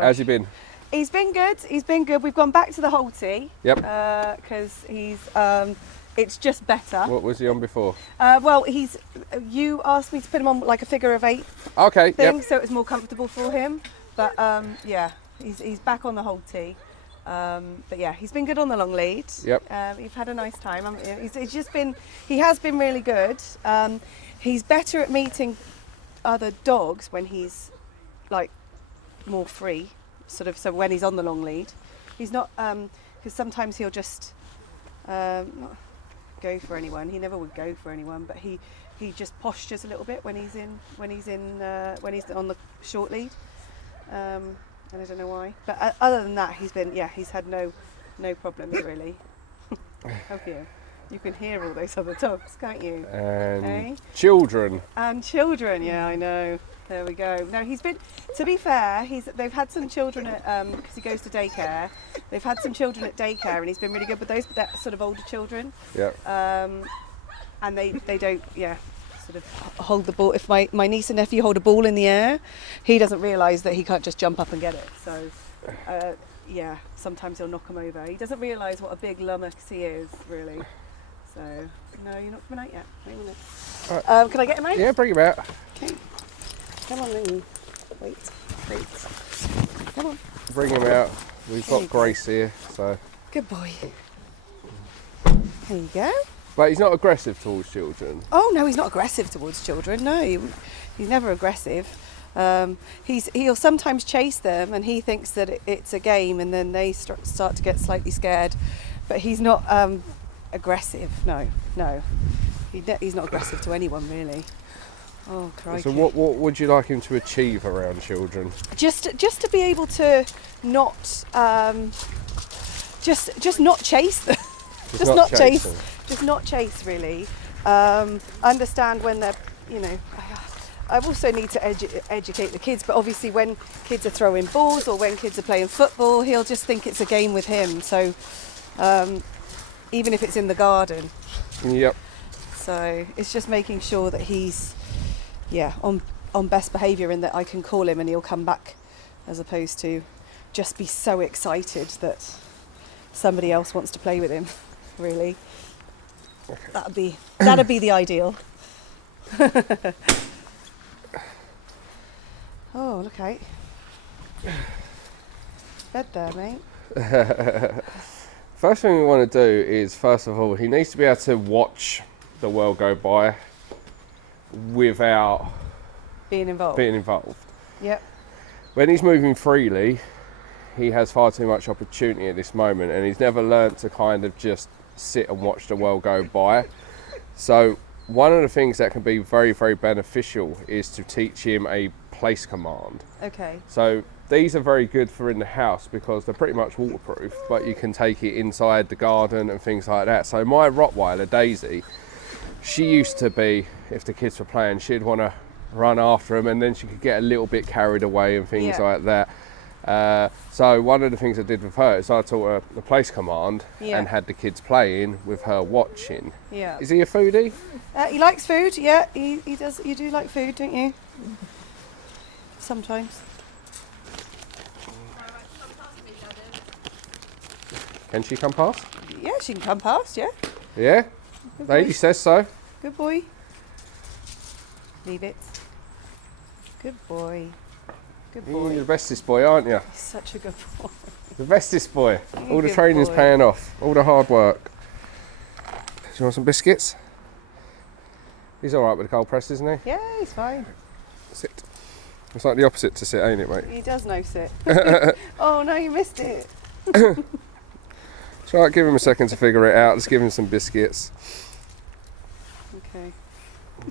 How's he been? He's been good. He's been good. We've gone back to the Holty. Yep. Because it's just better. What was he on before? Well, you asked me to put him on like a figure of 8 Okay. thing, Yep. so it was more comfortable for him. But yeah, he's back on the Holty. But yeah, he's been good on the long lead. Yep. We've had a nice time. He has been really good. He's better at meeting other dogs when he's like more free, sort of. So when he's on the long lead, he's not, because sometimes he'll just not go for anyone. He never would go for anyone, but he just postures a little bit when he's on the short lead. And I don't know why, but other than that, he's had no problems really. Have you? You can hear all those other dogs, can't you? And children. And children, yeah, I know. There we go. No, he's been. To be fair, they've had some children at because he goes to daycare. They've had some children at daycare, and he's been really good with those. But they're sort of older children. Yeah. And they don't sort of hold the ball. If my niece and nephew hold a ball in the air, he doesn't realise that he can't just jump up and get it. So sometimes he'll knock them over. He doesn't realise what a big lummox he is, really. So no, you're not coming out yet. Wait a minute. Right. Can I get him out? Yeah, bring him out. Okay. Come on, Lily. Wait. Come on. Bring him out. We've got Grace here, so. Good boy. There you go. But he's not aggressive towards children. Oh no, he's not aggressive towards children. No, he's never aggressive. He'll sometimes chase them, and he thinks that it's a game, and then they start to get slightly scared. But he's not aggressive. No. He's not aggressive to anyone really. Oh, crikey. So what would you like him to achieve around children? Just to be able to not just not chase them. Just not chase really. Understand when they're, I also need to educate the kids, but obviously when kids are throwing balls or when kids are playing football, he'll just think it's a game with him. So even if it's in the garden. Yep. So it's just making sure that he's on best behaviour, and that I can call him and he'll come back, as opposed to just be so excited that somebody else wants to play with him. Really, okay. That'd be the ideal. Oh, look out! Bed there, mate. First thing we want to do is, first of all, he needs to be able to watch the world go by without being involved. Yep. When he's moving freely, he has far too much opportunity at this moment, and he's never learnt to kind of just sit and watch the world go by. So one of the things that can be very, very beneficial is to teach him a place command. Okay. So these are very good for in the house because they're pretty much waterproof, but you can take it inside the garden and things like that. So my Rottweiler, Daisy, she used to be, if the kids were playing, she'd want to run after them, and then she could get a little bit carried away and things like that. So one of the things I did with her is I taught her the place command and had the kids playing with her watching. Yeah. Is he a foodie? He likes food, yeah, he does. You do like food, don't you? Sometimes. Can she come past? Yeah, she can come past, yeah. Yeah? Good Lady boy. says so. Good boy. Leave it. Good boy. Good boy. You're the bestest boy, aren't you? He's such a good boy. The bestest boy. All the Good training's boy. paying off. All the hard work. Do you want some biscuits? He's alright with the cold press, isn't he? Yeah, he's fine. Sit. It's like the opposite to sit, ain't it, mate? He does know sit. Oh no, you missed it. It's alright, give him a second to figure it out. Let's give him some biscuits. Okay.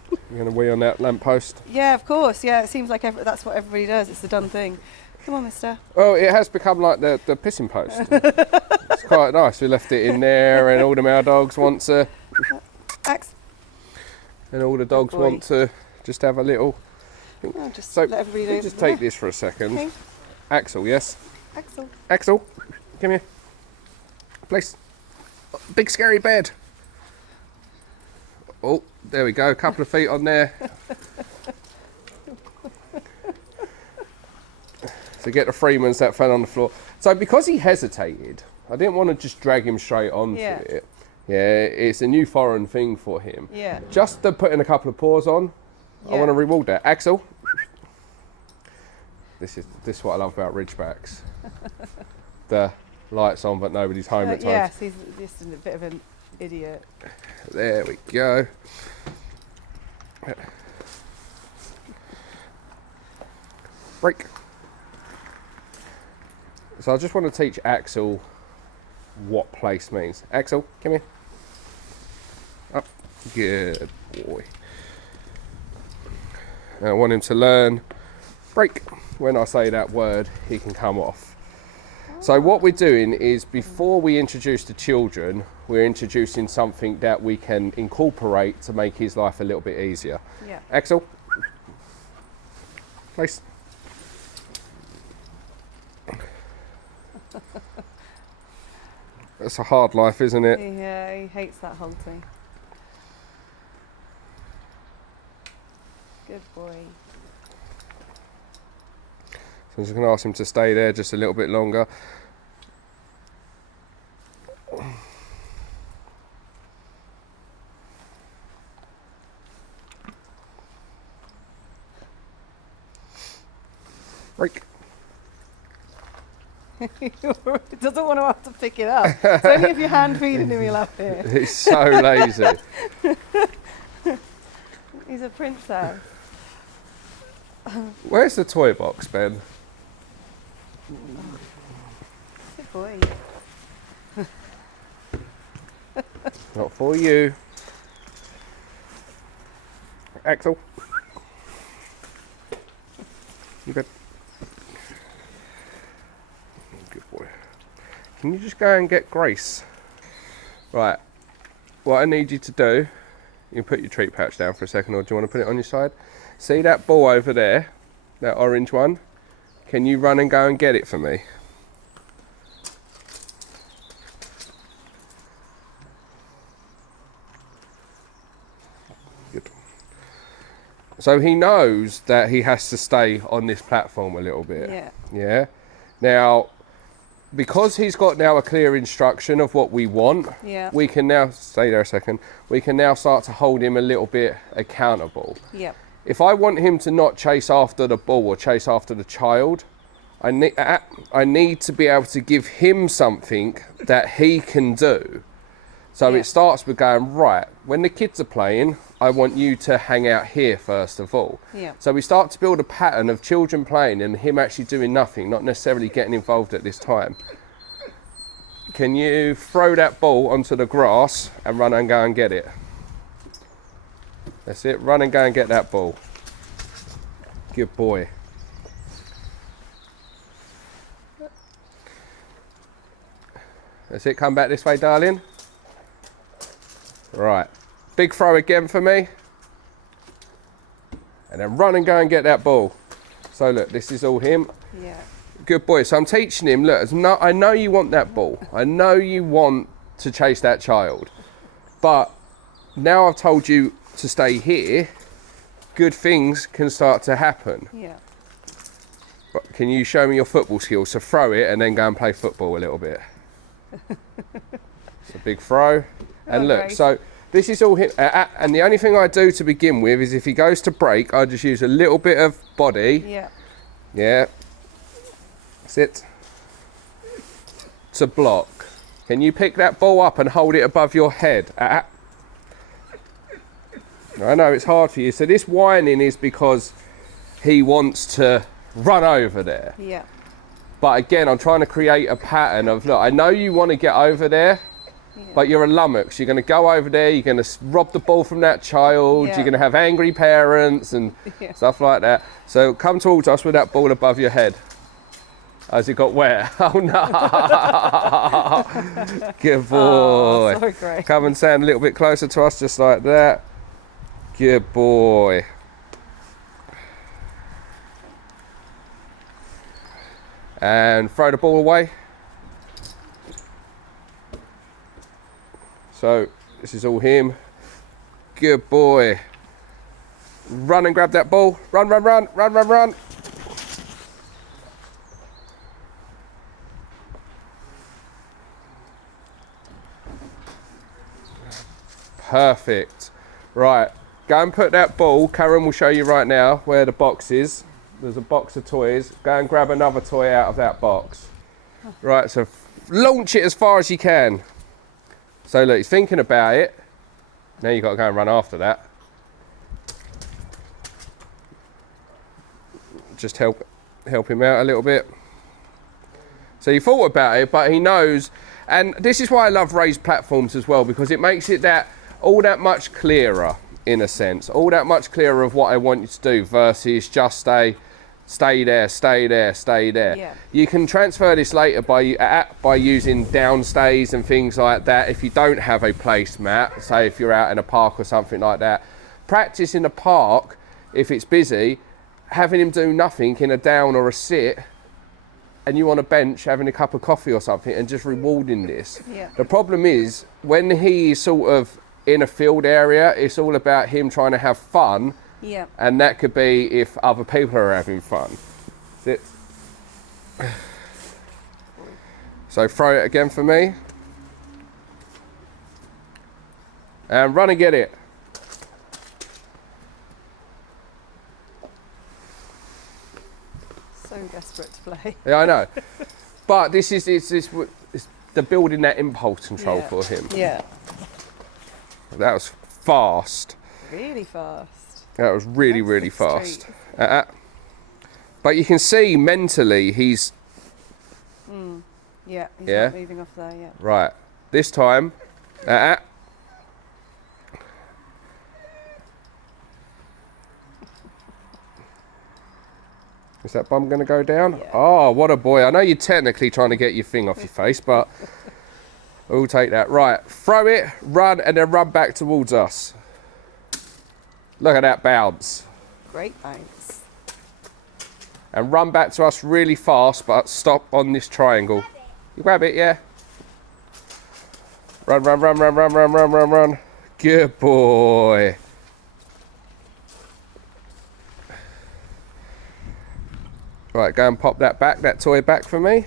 You're going to wee on that lamppost? Yeah, of course. Yeah, it seems like that's what everybody does. It's the done thing. Come on, mister. Well, it has become like the pissing post. It's quite nice. We left it in there, and all the male dogs want to... Ax. And all the dogs want to just have a little... Oh, just So, let everybody know. just take this for a second. Okay. Axel, yes? Axel. Axel, come here. Please. Big scary bed. Oh, there we go. A couple of feet on there. to get the Freemans that fell on the floor. So because he hesitated, I didn't want to just drag him straight onto it. Yeah, it's a new foreign thing for him. Yeah. Just to put in a couple of paws on, I want to reward that. Axel, this is what I love about Ridgebacks. The lights on, but nobody's home at times. Yes, he's just a bit of an idiot. There we go. Break. So I just want to teach Axel what place means. Axel, come here. Up. Good boy. And I want him to learn break. When I say that word, he can come off. So what we're doing is, before we introduce the children, we're introducing something that we can incorporate to make his life a little bit easier. Yeah. Axel, place. That's a hard life, isn't it? Yeah, he hates that halting. Good boy. So I'm just going to ask him to stay there just a little bit longer. Break. He doesn't want to have to pick it up. It's only if you're hand feeding him, he'll have it. He's so lazy. He's a princess. Where's the toy box, Ben? Good boy. Not for you. Axel. You good? Good boy. Can you just go and get Grace? Right. What I need you to do, you can put your treat pouch down for a second, or do you want to put it on your side? See that ball over there? That orange one? Can you run and go and get it for me? Good. So he knows that he has to stay on this platform a little bit. Yeah. Yeah. Now, because he's got now a clear instruction of what we want, we can now, stay there a second, we can now start to hold him a little bit accountable. Yeah. If I want him to not chase after the ball or chase after the child, I need to be able to give him something that he can do. So it starts with going, right, when the kids are playing, I want you to hang out here first of all. Yeah. So we start to build a pattern of children playing and him actually doing nothing, not necessarily getting involved at this time. Can you throw that ball onto the grass and run and go and get it? That's it, run and go and get that ball. Good boy. That's it, come back this way, darling. Right, big throw again for me. And then run and go and get that ball. So look, this is all him. Yeah. Good boy, so I'm teaching him, look, I know you want that ball. I know you want to chase that child. But now I've told you to stay here, good things can start to happen. Yeah. But can you show me your football skills? So throw it and then go and play football a little bit. It's a big throw. And look, so this is all him. And the only thing I do to begin with is if he goes to break, I just use a little bit of body. Yeah. Yeah. Sit. To block. Can you pick that ball up and hold it above your head? I know it's hard for you. So this whining is because he wants to run over there. Yeah. But again, I'm trying to create a pattern of, look, I know you want to get over there, but you're a lummox. You're going to go over there, you're going to rob the ball from that child, you're going to have angry parents and stuff like that. So come towards us with that ball above your head. Has it got wet? Oh no! Good boy. Oh, so great. Come and stand a little bit closer to us, just like that. Good boy. And throw the ball away. So this is all him. Good boy. Run and grab that ball. Run, run, run, run, run, run. Perfect. Right, go and put that ball. Karen will show you right now where the box is. There's a box of toys. Go and grab another toy out of that box. Right, so launch it as far as you can. So look, he's thinking about it. Now you've got to go and run after that. Just help him out a little bit. So he thought about it, but he knows, and this is why I love raised platforms as well, because it makes it all that much clearer, in a sense, all that much clearer of what I want you to do versus just stay there. Yeah. You can transfer this later by using downstays and things like that. If you don't have a placemat, say if you're out in a park or something like that, practice in the park if it's busy, having him do nothing in a down or a sit, and you on a bench having a cup of coffee or something, and just rewarding this. Yeah. The problem is when he's sort of in a field area, it's all about him trying to have fun. Yeah. And that could be if other people are having fun. Sit. So throw it again for me. And run and get it. So desperate to play. Yeah, I know. But it's the building that impulse control for him. Yeah. That was fast. Really fast. That was really fast. But you can see mentally he's... Yeah, he's not moving off there yet. Right, this time... Is that bum going to go down? Yeah. Oh, what a boy. I know you're technically trying to get your thing off your face, but we'll take that. Right, throw it, run, and then run back towards us. Look at that bounce. Great bounce. And run back to us really fast, but stop on this triangle. You grab it, yeah? Run. Good boy. Right, go and pop that toy back for me.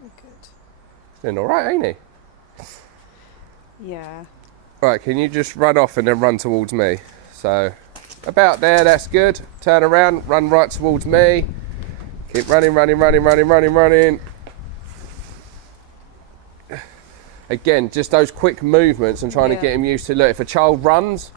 Good. Doing all right, ain't he? Yeah. Right, can you just run off and then run towards me? So, about there, that's good. Turn around, run right towards me. Keep running. Again, just those quick movements and trying to get him used to, look, if a child runs,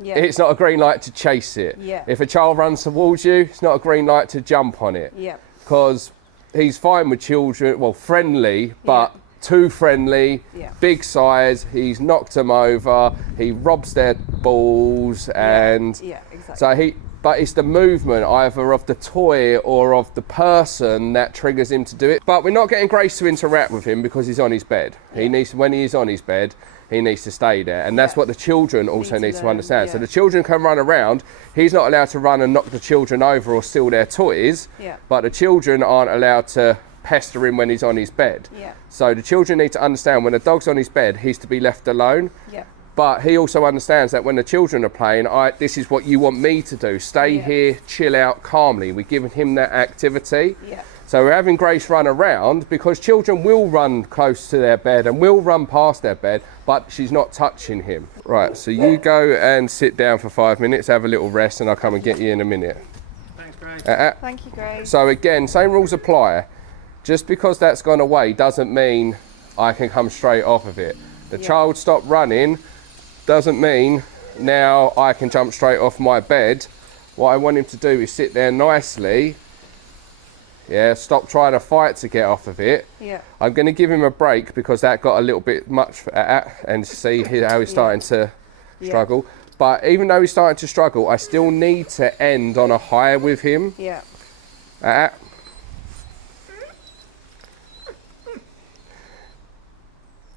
it's not a green light to chase it. Yeah. If a child runs towards you, it's not a green light to jump on it. Yeah. Because he's fine with children, well, friendly, but too friendly, big size, he's knocked them over, he robs their balls, and exactly. So but it's the movement either of the toy or of the person that triggers him to do it. But we're not getting Grace to interact with him because he's on his bed. He needs, when he is on his bed, he needs to stay there, and that's what the children also need to understand. So the children can run around. He's not allowed to run and knock the children over or steal their toys, but the children aren't allowed to pester him when he's on his bed. So the children need to understand when the dog's on his bed, he's to be left alone. But he also understands that when the children are playing, this is what you want me to do. Stay here, chill out calmly. We're giving him that activity. So we're having Grace run around because children will run close to their bed and will run past their bed, but she's not touching him. Right, so you go and sit down for 5 minutes, have a little rest, and I'll come and get you in a minute. Thanks, Grace. Thank you, Grace. So again, same rules apply. Just because that's gone away doesn't mean I can come straight off of it. The child stopped running doesn't mean now I can jump straight off my bed. What I want him to do is sit there nicely. Stop trying to fight to get off of it. I'm going to give him a break because that got a little bit much for and see how he's starting to struggle. But even though he's starting to struggle, I still need to end on a high with him.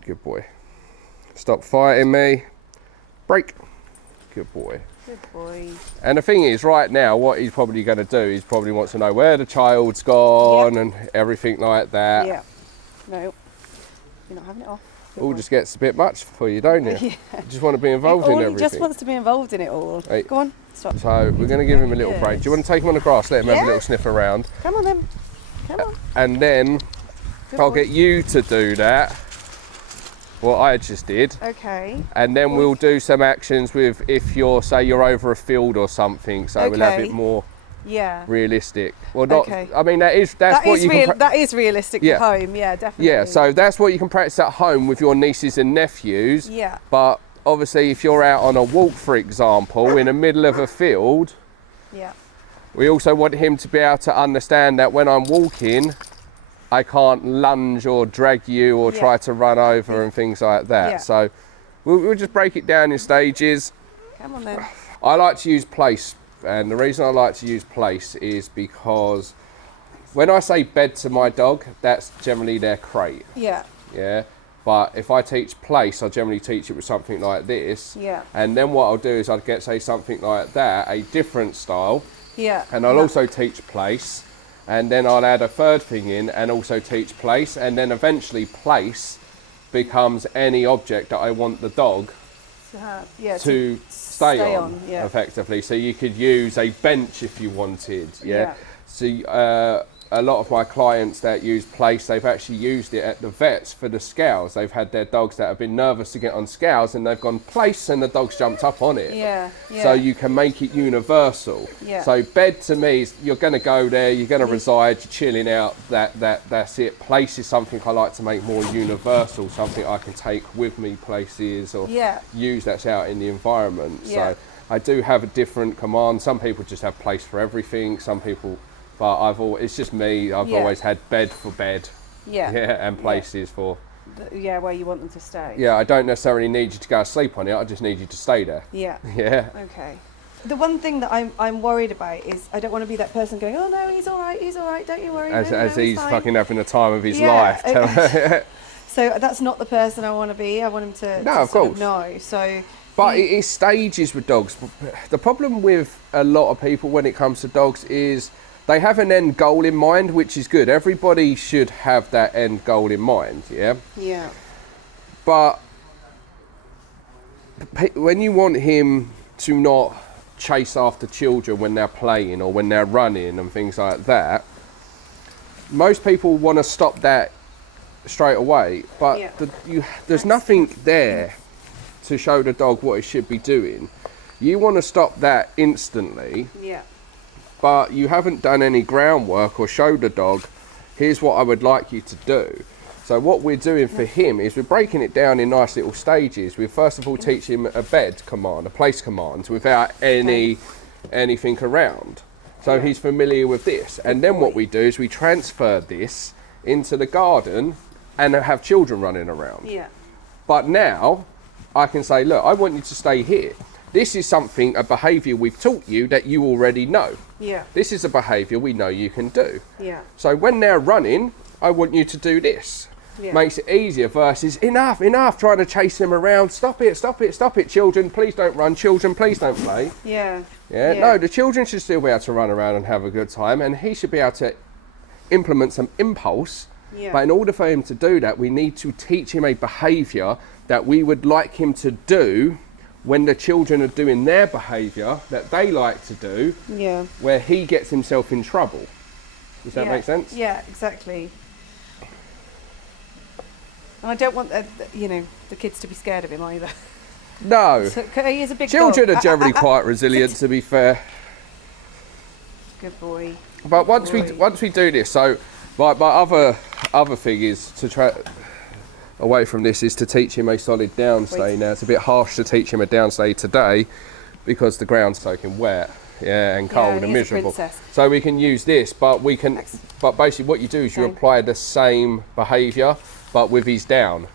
Good boy. Stop fighting me. Break. Good boy. Good boy. And the thing is, right now, what he's probably going to do is probably wants to know where the child's gone and everything like that. No, you're not having it off. All just gets a bit much for you, don't it? You just want to be involved in everything. He just wants to be involved in it all. Right. Go on, stop. So we're going to give him a little break. Do you want to take him on the grass, let him have a little sniff around? Come on then. Come on. And then Good I'll boy. get you to do that. what I just did. Okay. And then we'll do some actions with if you're, say you're over a field or something, so we'll have it more realistic. Well, not, I mean, that's what you can... That is realistic at home, yeah, definitely. Yeah, so that's what you can practice at home with your nieces and nephews. Yeah. But obviously if you're out on a walk, for example, in the middle of a field, we also want him to be able to understand that when I'm walking, I can't lunge or drag you or try to run over and things like that. Yeah. So we'll just break it down in stages. Come on then. I like to use place, and the reason I like to use place is because when I say bed to my dog, that's generally their crate. Yeah. Yeah. But if I teach place, I generally teach it with something like this. Yeah. And then what I'll do is I'll get, say, something like that, a different style. Yeah. And I'll also teach place. And then I'll add a third thing in and also teach place. And then eventually place becomes any object that I want the dog to stay on effectively. So you could use a bench if you wanted. So a lot of my clients that use place, they've actually used it at the vets for the scales. They've had their dogs that have been nervous to get on scales and they've gone place and the dog's jumped up on it. So you can make it universal. So bed to me is you're going to go there, you're going to reside, you're chilling out, that's it. Place is something I like to make more universal, something I can take with me places or use that's out in the environment. So I do have a different command. Some people just have place for everything, some people... But it's just me. I've always had bed for bed. And places for... where you want them to stay. Yeah, I don't necessarily need you to go sleep on it. I just need you to stay there. Yeah. Okay. The one thing that I'm worried about is I don't want to be that person going, oh no, he's all right, don't you worry. As he's fucking having the time of his life. So that's not the person I want to be. I want him to know. So... But it is stages with dogs. The problem with a lot of people when it comes to dogs is... They have an end goal in mind, which is good. Everybody should have that end goal in mind, yeah? Yeah. But when you want him to not chase after children when they're playing or when they're running and things like that, most people want to stop that straight away. But there's nothing there to show the dog what it should be doing. You want to stop that instantly. Yeah. But you haven't done any groundwork or showed the dog, here's what I would like you to do. So what we're doing for him is we're breaking it down in nice little stages. We first of all teach him a bed command, a place command, without anything around. So he's familiar with this. And then what we do is we transfer this into the garden and have children running around. Yeah. But now I can say, look, I want you to stay here. This is something, a behaviour we've taught you that you already know. Yeah. This is a behaviour we know you can do. Yeah. So when they're running, I want you to do this. Yeah. Makes it easier versus enough, trying to chase him around. Stop it, children, please don't run. Children, please don't play. Yeah. No, the children should still be able to run around and have a good time, and he should be able to implement some impulse. Yeah. But in order for him to do that, we need to teach him a behaviour that we would like him to do when the children are doing their behaviour that they like to do, where he gets himself in trouble. Does that make sense? Yeah, exactly. And I don't want the kids to be scared of him either. No. So, he is a big Children dog. are generally quite resilient, to be fair. Good boy. But once we do this, so my other thing is to try away from this is to teach him a solid downstay. Now it's a bit harsh to teach him a downstay today because the ground's soaking wet, and cold and miserable. So we can use this, but but basically what you do is you apply the same behaviour, but with his down,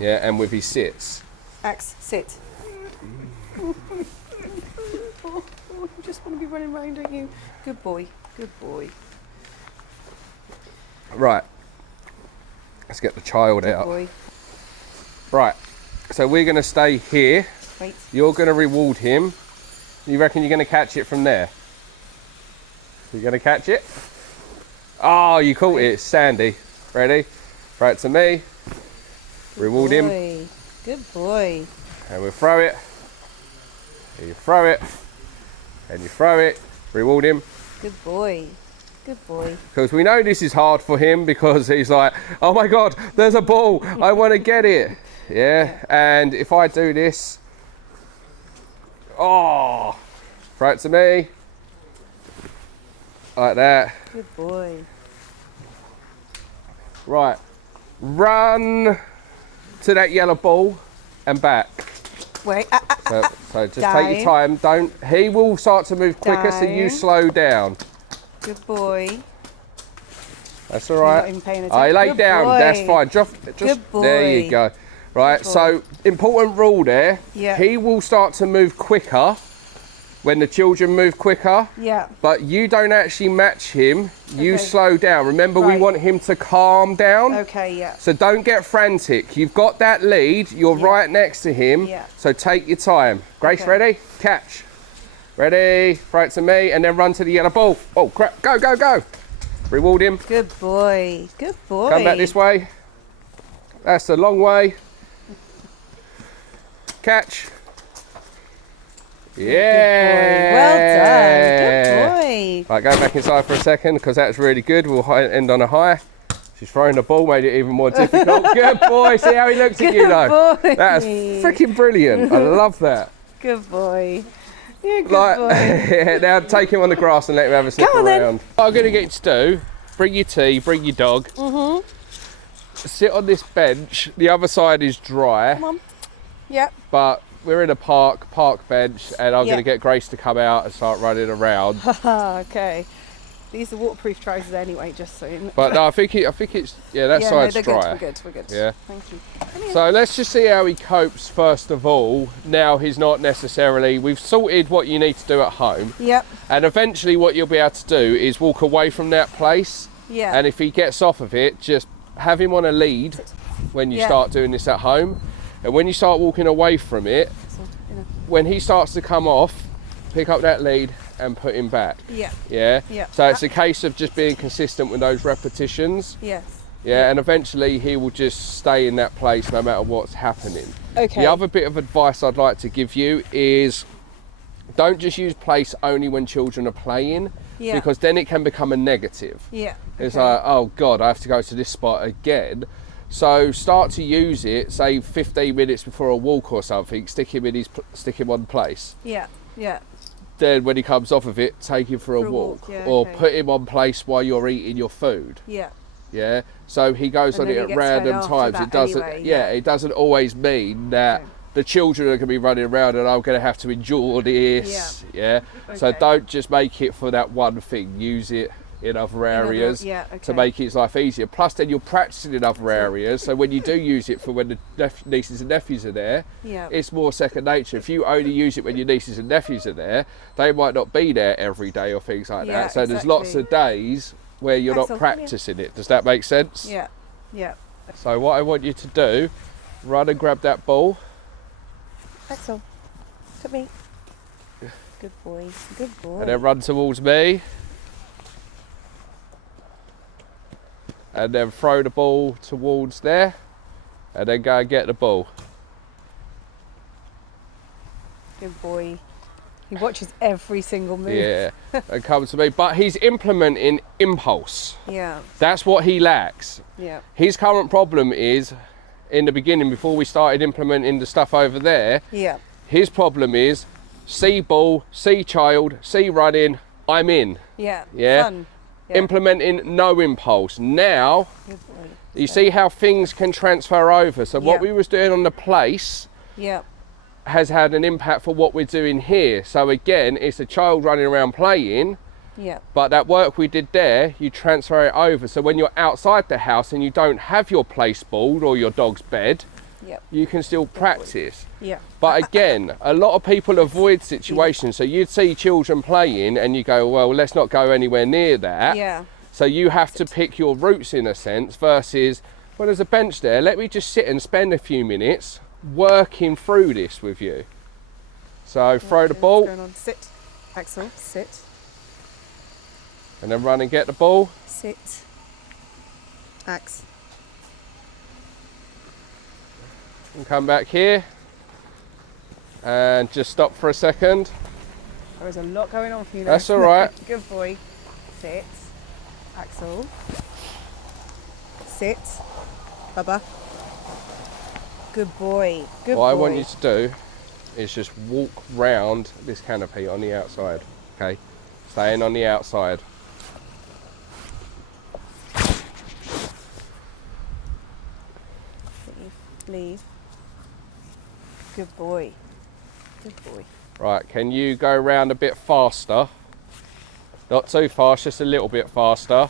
and with his sits. Axe, sit. You just want to be running around, don't you? Good boy, good boy. Right. Let's get the child out. Boy. Right, so we're going to stay here. Wait. You're going to reward him. You reckon you're going to catch it from there? You're going to catch it? Oh, you caught it. It's Sandy. Ready? Throw it to me. Reward him. Good boy. And we'll throw it. And you throw it. And you throw it. Reward him. Good boy. Good boy. Because we know this is hard for him because he's like, oh my God, there's a ball. I want to get it. Yeah. And if I do this, oh, throw it to me. Like that. Good boy. Right. Run to that yellow ball and back. Wait. So just take your time. Don't. He will start to move quicker, so you slow down. Good boy. That's all right. You're not even paying attention. I lay Good down. boy. That's fine. Just Good boy. there you go. Right. So important rule there. Yeah. He will start to move quicker when the children move quicker. Yeah. But you don't actually match him. You slow down. Remember, we Right. want him to calm down. Okay. Yeah. So don't get frantic. You've got that lead. You're right next to him. Yeah. So take your time. Grace, Okay. ready? Catch. Ready? Throw it to me, and then run to the yellow ball. Oh crap! Go, go, go! Reward him. Good boy. Good boy. Come back this way. That's the long way. Catch. Yeah. Well done. Good boy. Right, go back inside for a second because that's really good. We'll end on a high. She's throwing the ball, made it even more difficult. Good boy. See how he looks at you though. Boy. That's freaking brilliant. I love that. Good boy. You're a good Like, boy. yeah, now take him on the grass and let him have a sniff Come on then. around. What I'm going to get you to do, bring your tea, bring your dog. Sit on this bench. The other side is dry. Come on. Yep. But we're in a park bench, and I'm going to get Grace to come out and start running around. Okay. These are waterproof trousers anyway, just so you know. But no, I think it's that side's they're dry. Good. We're good. Yeah. Thank you. So let's just see how he copes first of all. Now he's not necessarily. We've sorted what you need to do at home, Yep. and eventually what you'll be able to do is walk away from that place. Yeah. And if he gets off of it, just have him on a lead when you start doing this at home. And when you start walking away from it, when he starts to come off, pick up that lead and put him back. Yeah. Yeah? Yeah. So it's a case of just being consistent with those repetitions. Yes. Yeah, and eventually he will just stay in that place no matter what's happening. Okay. The other bit of advice I'd like to give you is don't just use place only when children are playing, because then it can become a negative. Yeah. It's like, oh God, I have to go to this spot again. So start to use it, say 15 minutes before a walk or something, stick him on place. Yeah. Yeah. Then when he comes off of it, take him for a walk. Or put him on place while you're eating your food. Yeah. Yeah. So he goes on it at random times. It doesn't it doesn't always mean that the children are going to be running around and I'm going to have to endure this. Yeah. So don't just make it for that one thing. Use it in other areas to make his life easier. Plus then you're practicing in other areas, so when you do use it for when the nieces and nephews are there, it's more second nature. If you only use it when your nieces and nephews are there, they might not be there every day or things like that. So there's lots of days where you're not practicing it. Does that make sense? Yeah. Yeah. So what I want you to do, run and grab that ball. Axel, to me. Good boy. Good boy. And then run towards me. And then throw the ball towards there, and then go and get the ball. Good boy. He watches every single move. Yeah, and come to me. But he's implementing impulse. Yeah. That's what he lacks. Yeah. His current problem is, in the beginning, before we started implementing the stuff over there, his problem is, see ball, see child, see running, I'm in. Yeah. Yeah. Fun. Implementing no impulse. Now, you see how things can transfer over. So what we was doing on the place has had an impact for what we're doing here. So again, it's a child running around playing, but that work we did there, you transfer it over. So when you're outside the house and you don't have your place board or your dog's bed, you can still practice. But again, a lot of people avoid situations. So you'd see children playing and you go, well, let's not go anywhere near that. So you have to pick your routes in a sense versus, well, there's a bench there. Let me just sit and spend a few minutes working through this with you. So throw the ball. What's going on? Sit, Axel, sit. And then run and get the ball. Sit. Ax. And come back here. And just stop for a second. There is a lot going on for you now. That's all right. Good boy. Sit. Axel. Sit. Bubba. Good boy. Good What boy. I want you to do is just walk round this canopy on the outside, okay? Staying on the outside. Leave. Good boy. Good boy. Right, can you go round a bit faster? Not too fast, just a little bit faster.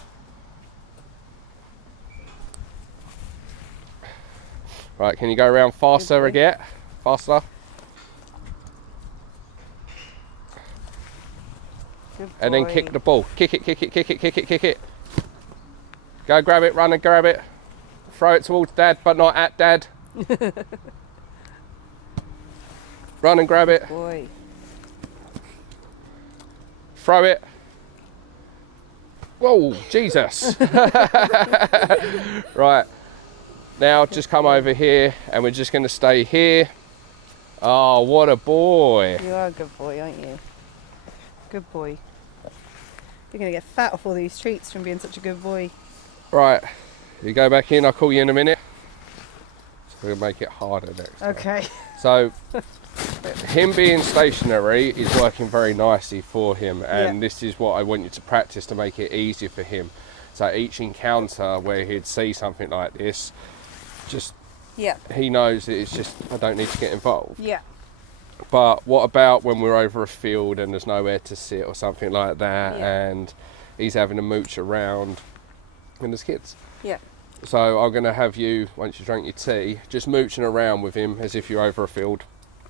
Right, can you go around faster again? Faster. Good boy. And then kick the ball. Kick it, kick it, kick it, kick it, kick it. Go grab it, run and grab it. Throw it towards Dad, but not at Dad. Run and grab it. Boy. Throw it. Whoa, Jesus. Right. Now just come over here and we're just going to stay here. Oh, what a boy. You are a good boy, aren't you? Good boy. You're going to get fat off all these treats from being such a good boy. Right. You go back in, I'll call you in a minute. So we'll make it harder next time. Okay. So him being stationary is working very nicely for him, and this is what I want you to practice to make it easier for him. So each encounter where he'd see something like this, just he knows that it's just, I don't need to get involved. Yeah. But what about when we're over a field and there's nowhere to sit or something like that, and he's having a mooch around and there's kids? Yeah. So I'm going to have you, once you drink your tea, just mooching around with him as if you're over a field.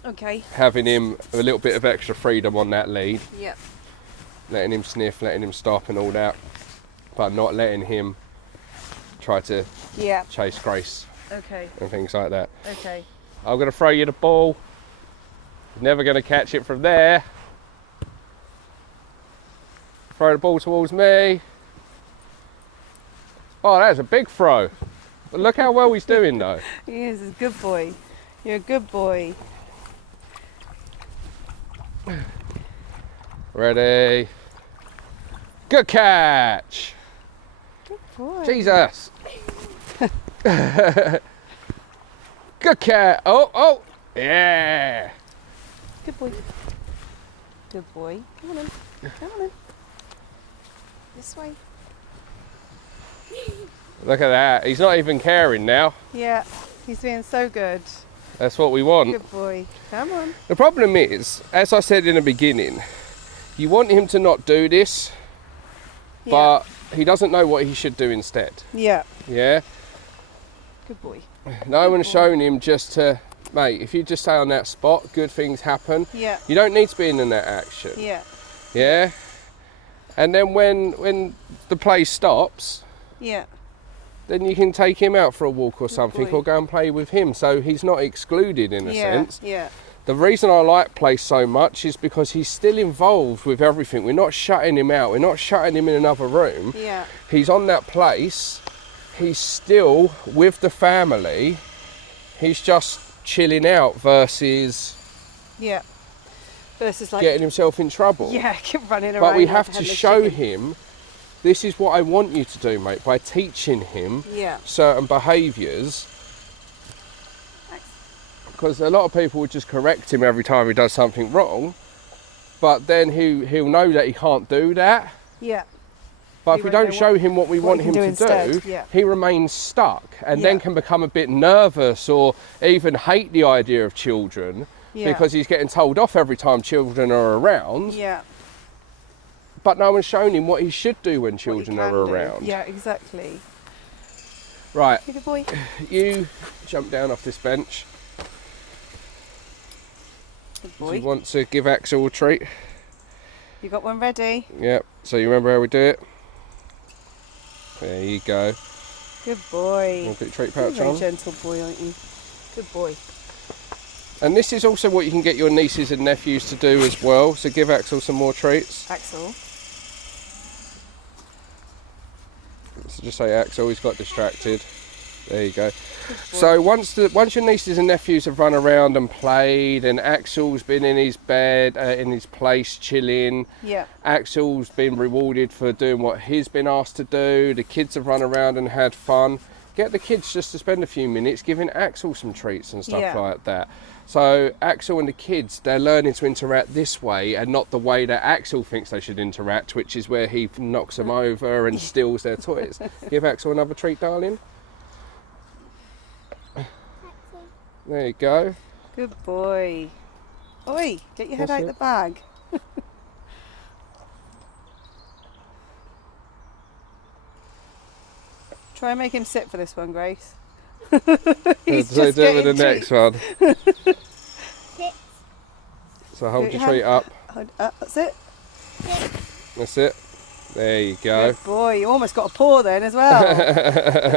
Okay. Having him a little bit of extra freedom on that lead. Yeah. Letting him sniff, letting him stop and all that. But not letting him try to chase Grace. Okay. And things like that. Okay. I'm going to throw you the ball. Never going to catch it from there. Throw the ball towards me. Oh, that's a big throw. But look how well he's doing though. He is a good boy. You're a good boy. Ready. Good catch. Good boy. Jesus. Good cat. Oh, yeah. Good boy. Good boy. Come on in. Come on in. This way. Look at that. He's not even caring now. Yeah. He's being so good. That's what we want. Good boy. Come on. The problem is, as I said in the beginning, you want him to not do this, but he doesn't know what he should do instead. Yeah. Yeah? Good boy. No one's shown him just to, mate, if you just stay on that spot, good things happen. Yeah. You don't need to be in that action. Yeah. Yeah? And then when the play stops, Yeah. then you can take him out for a walk or something, boy. or go and play with him, so he's not excluded in a sense. Yeah. The reason I like play so much is because he's still involved with everything. We're not shutting him out. We're not shutting him in another room. Yeah. He's on that place. He's still with the family. He's just chilling out versus Yeah. Versus like getting himself in trouble. Yeah, keep running around. But we like have a to headless show chicken. him, this is what I want you to do, mate, by teaching him certain behaviours. Because a lot of people would just correct him every time he does something wrong, but then he'll know that he can't do that. Yeah. But He if we won't don't know show him what we what want he him can to do instead, do, yeah. he remains stuck and then Yeah. can become a bit nervous or even hate the idea of children because he's getting told off every time children are around. Yeah. But no one's shown him what he should do when What children you are can do. around. Yeah, exactly. Right, You're a good boy. you jump down off this bench. Good Do boy. you want to give Axel a treat? You got one ready? Yep, so you remember how we do it? There you go. Good boy. I'll put your treat You're a pouch very on. gentle boy, aren't you? Good boy. And this is also what you can get your nieces and nephews to do as well. So give Axel some more treats. Axel. So just say Axel, he's got distracted. There you go. So once your nieces and nephews have run around and played, and Axel's been in his bed, in his place chilling. Yeah. Axel's been rewarded for doing what he's been asked to do. The kids have run around and had fun. get the kids just to spend a few minutes giving Axel some treats and stuff Yeah. like that. So Axel and the kids, they're learning to interact this way and not the way that Axel thinks they should interact, which is where he knocks them over and steals their toys. Give Axel another treat, darling. There you go. Good boy. Oi, get your head What's out it? the bag. Try and make him sit for this one, Grace. He's So just do it with the getting next treats. one. Sit. So hold Put your your treat up. That's it. That's it. There you go. Good boy. You almost got a paw then as well.